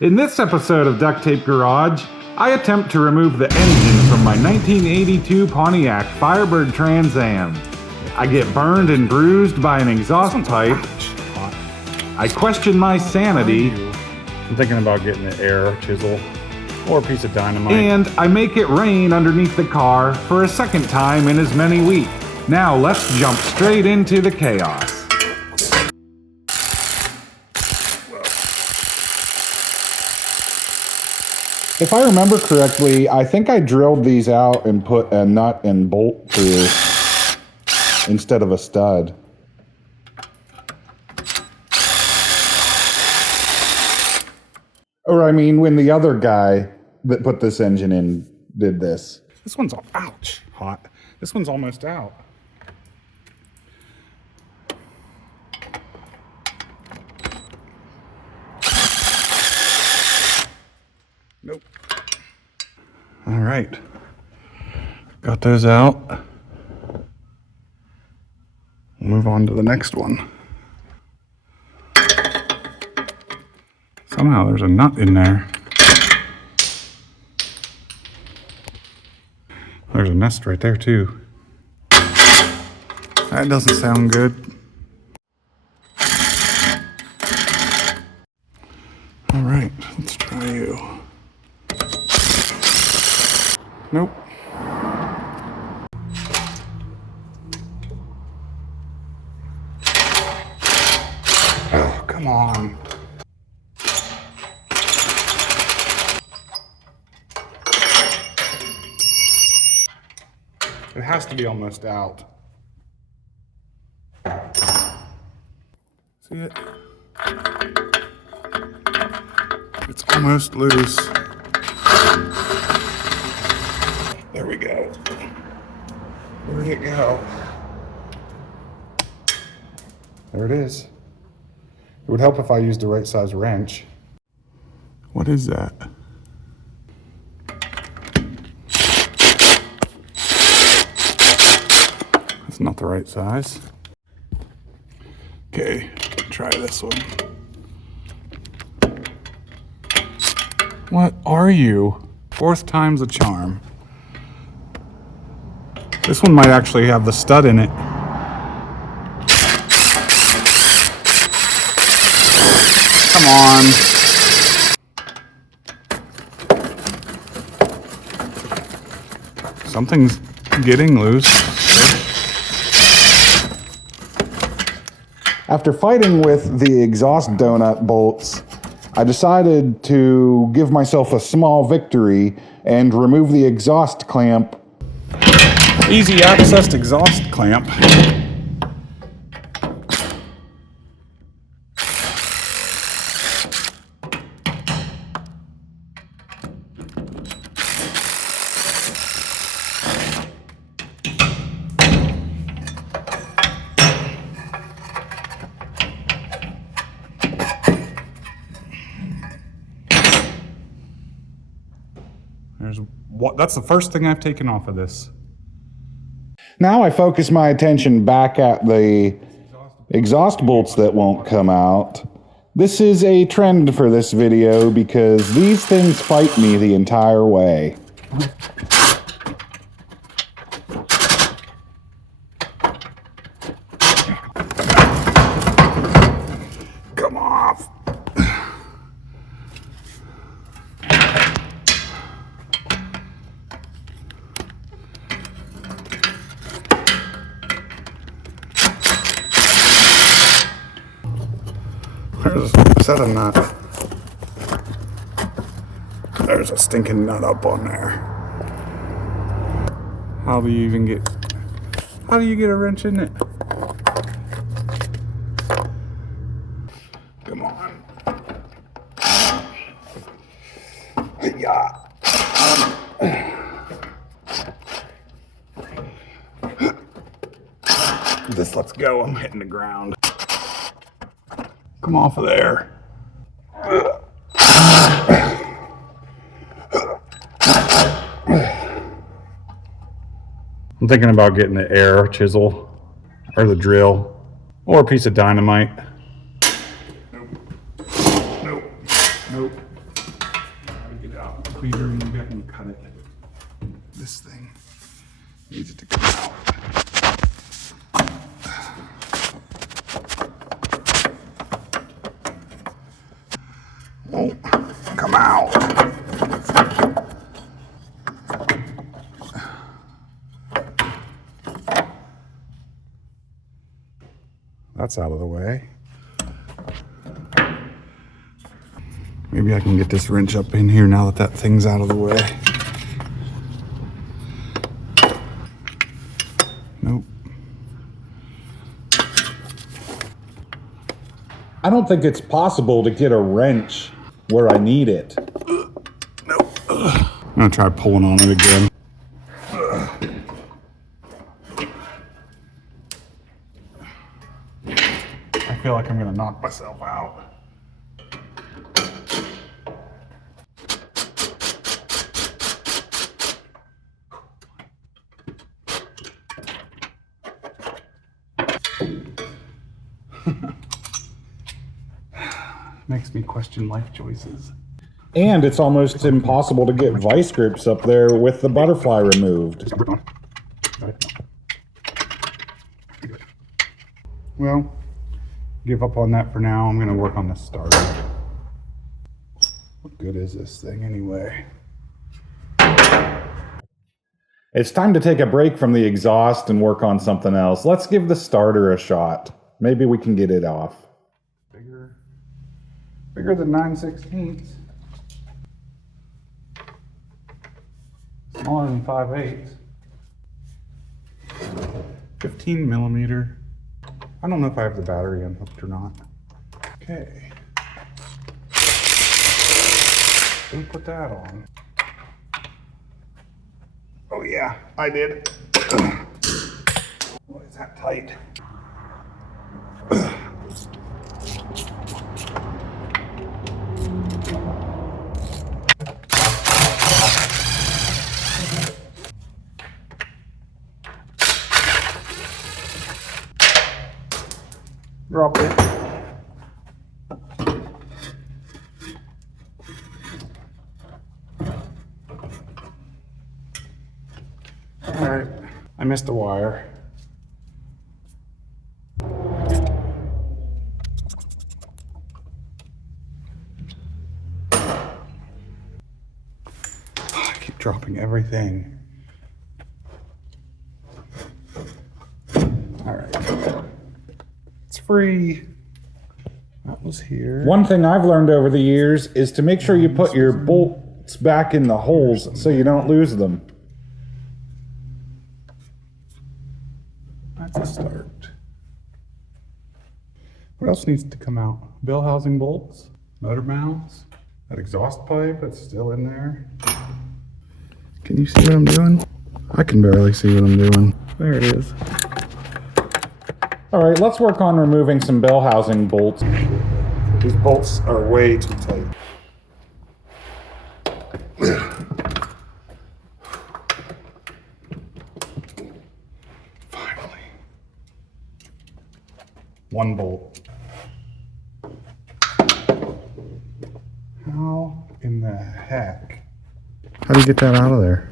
In this episode of Duct Tape Garage, I attempt to remove the engine from my 1982 Pontiac Firebird Trans Am. I get burned and bruised by an exhaust pipe. I question my sanity. I'm thinking about getting an air chisel or a piece of dynamite. And I make it rain underneath the car for a second time in as many weeks. Now let's jump straight into the chaos. If I remember correctly, I think I drilled these out and put a nut and bolt through instead of a stud. Or I mean, when the other guy that put this engine in did this. This one's, ouch, hot. This one's almost out. Nope. All right. Got those out. Move on to the next one. Somehow there's a nut in there. There's a nest right there too. That doesn't sound good. All right, let's try you. Nope. Oh, come on. It has to be almost out. See it? It's almost loose. There we go. Where'd it go? There it is. It would help if I used the right size wrench. What is that? That's not the right size. Okay, try this one. What are you? Fourth time's a charm. This one might actually have the stud in it. Come on. Something's getting loose. After fighting with the exhaust donut bolts, I decided to give myself a small victory and remove the exhaust clamp. Easy accessed exhaust clamp. That's the first thing I've taken off of this. Now I focus my attention back at the exhaust bolts that won't come out. This is a trend for this video because these things fight me the entire way. Come off. There's a set of nut. There's a stinking nut up on there. How do you get a wrench in it? Come on. Yeah. This lets go, I'm hitting the ground. Come off of there. I'm thinking about getting the air chisel or the drill or a piece of dynamite. Nope. Nope. speeder and maybe I can cut it. This thing needs it to come out. Oh, come out. That's out of the way. Maybe I can get this wrench up in here now that that thing's out of the way. Nope. I don't think it's possible to get a wrench where I need it. Nope. I'm gonna try pulling on it again. I feel like I'm gonna knock myself out. Makes me question life choices. And it's almost impossible to get vice grips up there with the butterfly removed. Well, give up on that for now. I'm gonna work on this starter. What good is this thing anyway? It's time to take a break from the exhaust and work on something else. Let's give the starter a shot. Maybe we can get it off. Bigger than 9/16. Smaller than 5/8. 15 millimeter. I don't know if I have the battery unhooked or not. Okay. Didn't put that on. Oh yeah, I did. Boy, is that tight. Drop it. All right, I missed a wire. I keep dropping everything. All right. Free. That was here. One thing I've learned over the years is to make sure you put your bolts back in the holes so you don't lose them. That's a start. What else needs to come out? Bellhousing bolts, motor mounts, that exhaust pipe that's still in there. Can you see what I'm doing? I can barely see what I'm doing. There it is. All right, let's work on removing some bell housing bolts. These bolts are way too tight. Finally. One bolt. How in the heck? How do you get that out of there?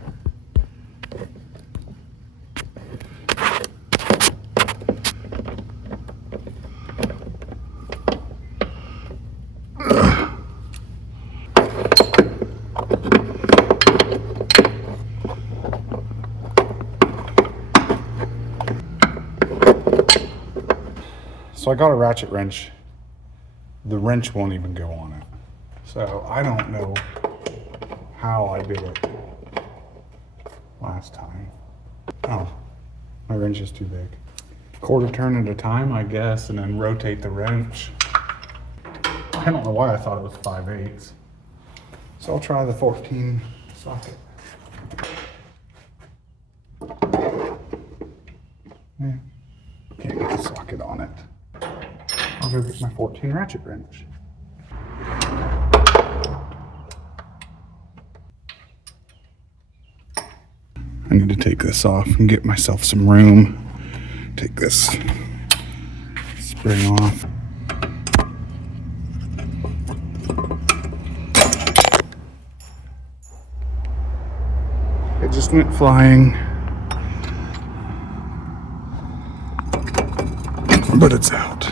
So I got a ratchet wrench. The wrench won't even go on it. So I don't know how I did it last time. Oh, my wrench is too big. Quarter turn at a time, I guess, and then rotate the wrench. I don't know why I thought it was 5/8. So I'll try the 14 socket. Yeah, can't get the socket on it. I'll go get my 14 ratchet wrench. I need to take this off and get myself some room. Take this spring off. It just went flying. But it's out.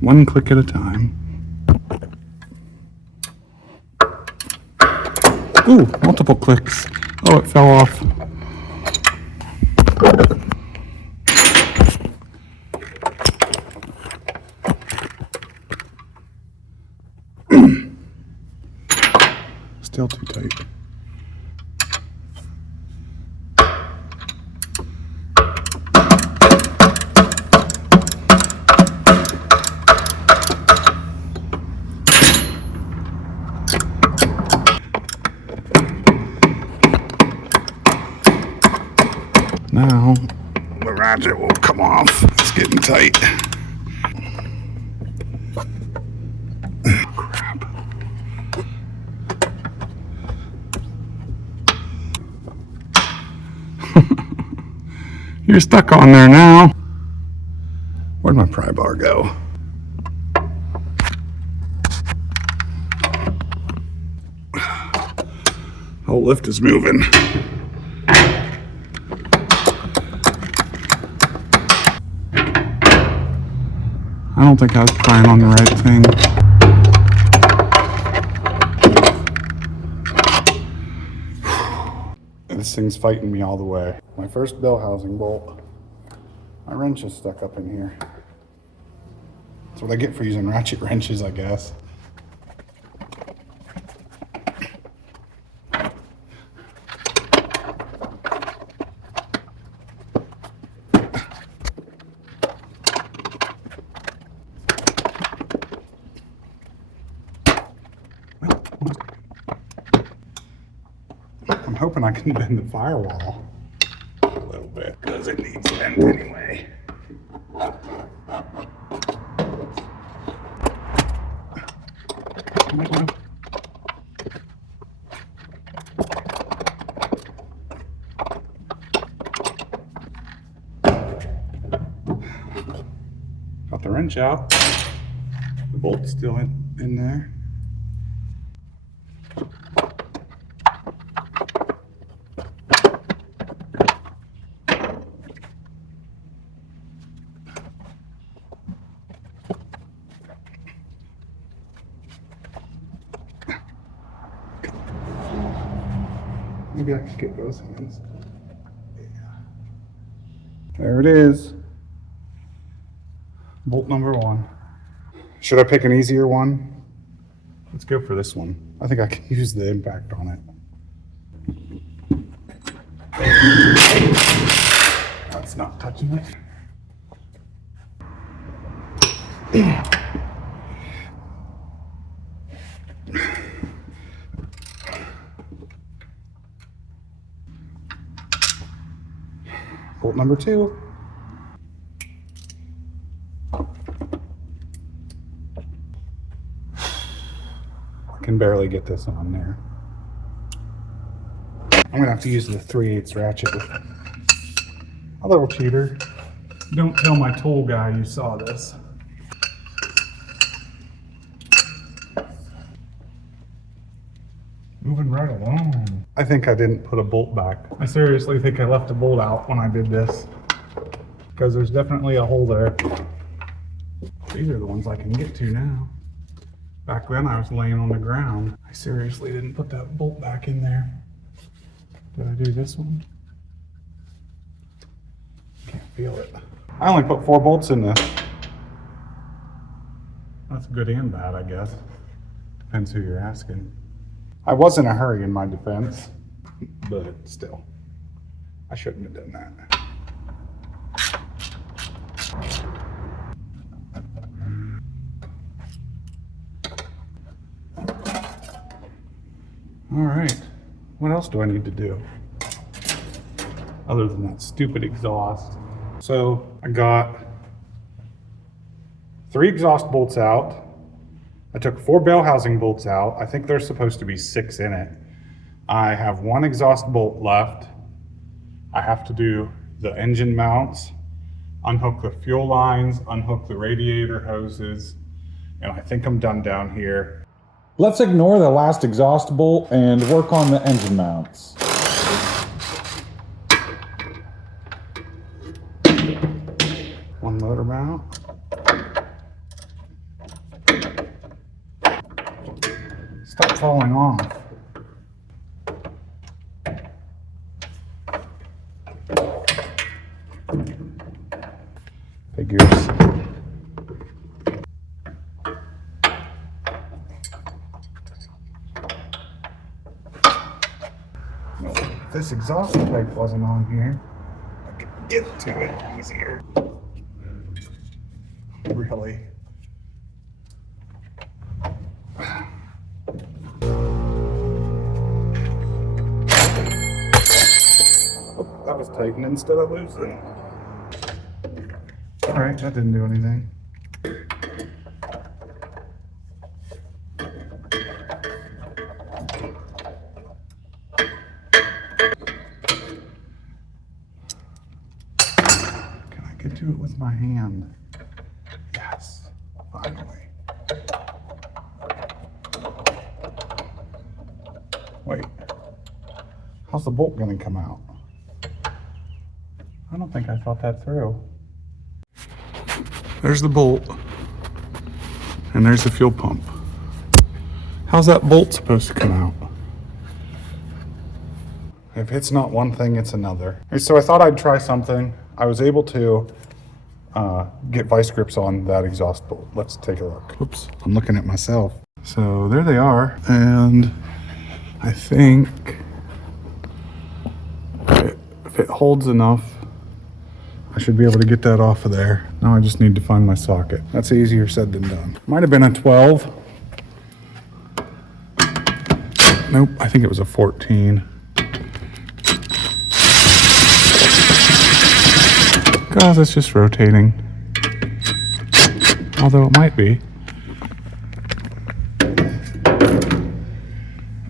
One click at a time. Ooh, multiple clicks. Oh, it fell off. Still too tight. Now, the ratchet will come off. It's getting tight. Oh, crap. You're stuck on there now. Where'd my pry bar go? The whole lift is moving. I don't think I was prying on the right thing. This thing's fighting me all the way. My first Bellhousing bolt. My wrench is stuck up in here. That's what I get for using ratchet wrenches, I guess. I'm hoping I can bend the firewall a little bit because it needs bent anyway. Got the wrench out. The bolt's still in there. Maybe I could get those hands. Yeah. There it is. Bolt number 1. Should I pick an easier one? Let's go for this one. I think I can use the impact on it. That's not touching it. Bolt number 2. I can barely get this on there. I'm gonna have to use the 3/8 ratchet with a little cheater. Don't tell my tool guy you saw this. Moving right along. I think I didn't put a bolt back. I seriously think I left a bolt out when I did this, because there's definitely a hole there. These are the ones I can get to now. Back then I was laying on the ground. I seriously didn't put that bolt back in there. Did I do this one? Can't feel it. I only put 4 bolts in this. That's good and bad, I guess. Depends who you're asking. I was in a hurry in my defense, but still, I shouldn't have done that. All right, what else do I need to do? Other than that stupid exhaust. So I got 3 exhaust bolts out, I took 4 Bellhousing bolts out. I think there's supposed to be 6 in it. I have 1 exhaust bolt left. I have to do the engine mounts, unhook the fuel lines, unhook the radiator hoses, and I think I'm done down here. Let's ignore the last exhaust bolt and work on the engine mounts. One motor mount. Stop falling off. Figures. If this exhaust pipe wasn't on here, I could get to it easier. Really. Oh, that was tightening instead of loosening. All right, that didn't do anything. Can I get to it with my hand? Yes, finally. Wait, how's the bolt gonna come out? I don't think I thought that through. There's the bolt, and there's the fuel pump. How's that bolt supposed to come out? If it's not one thing, it's another. So I thought I'd try something. I was able to get vice grips on that exhaust bolt. Let's take a look. Oops, I'm looking at myself. So there they are, and I think if it holds enough, I should be able to get that off of there. Now I just need to find my socket. That's easier said than done. Might have been a 12. Nope, I think it was a 14. God, that's just rotating. Although it might be.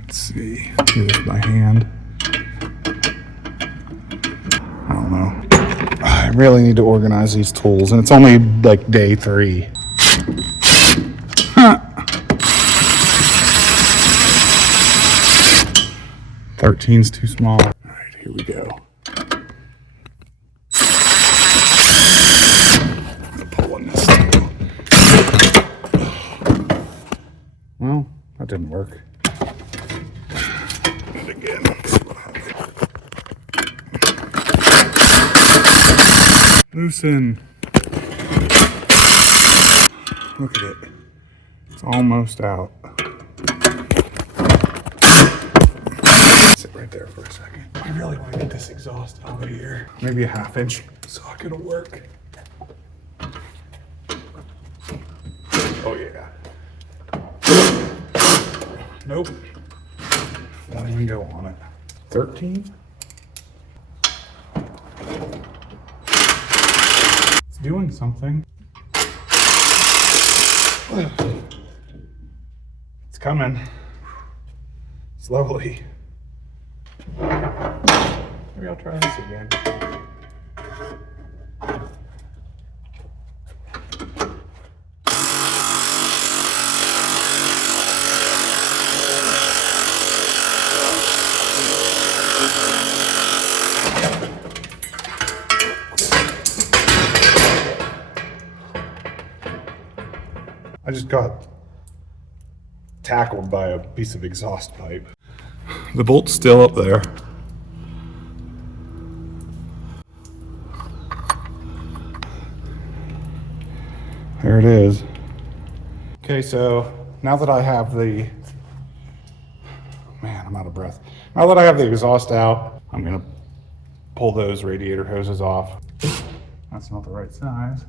Let's see. Do this by hand. I don't know. I really need to organize these tools, and it's only like day 3. Huh. 13's too small. All right, here we go. I'm pulling this too. Well, that didn't work. And again. Loosen. Look at it. It's almost out. Sit right there for a second. I really want to get this exhaust out of here. Maybe a 1/2 inch socket will work. Oh yeah. Nope. Won't even go on it. 13? Doing something. It's coming. Slowly. Maybe I'll try this again. I just got tackled by a piece of exhaust pipe. The bolt's still up there. There it is. Okay, so now that I have the, man, I'm out of breath. Now that I have the exhaust out, I'm gonna pull those radiator hoses off. That's not the right size.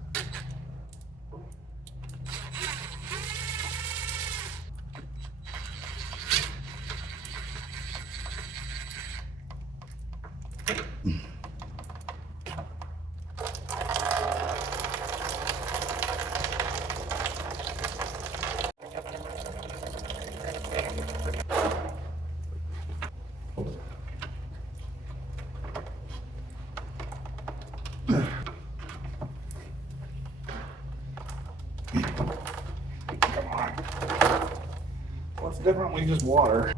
Well, it's definitely just water.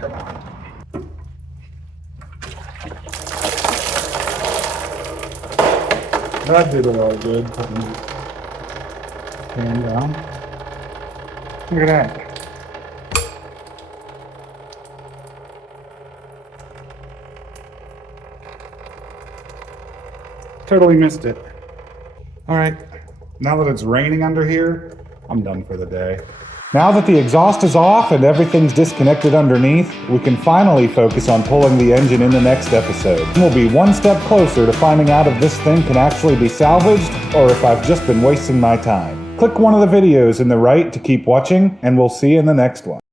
Come on. That did it all good. Putting the pan down. Look at that. Totally missed it. All right, now that it's raining under here, I'm done for the day. Now that the exhaust is off and everything's disconnected underneath, we can finally focus on pulling the engine in the next episode. We'll be one step closer to finding out if this thing can actually be salvaged or if I've just been wasting my time. Click one of the videos in the right to keep watching, and we'll see you in the next one.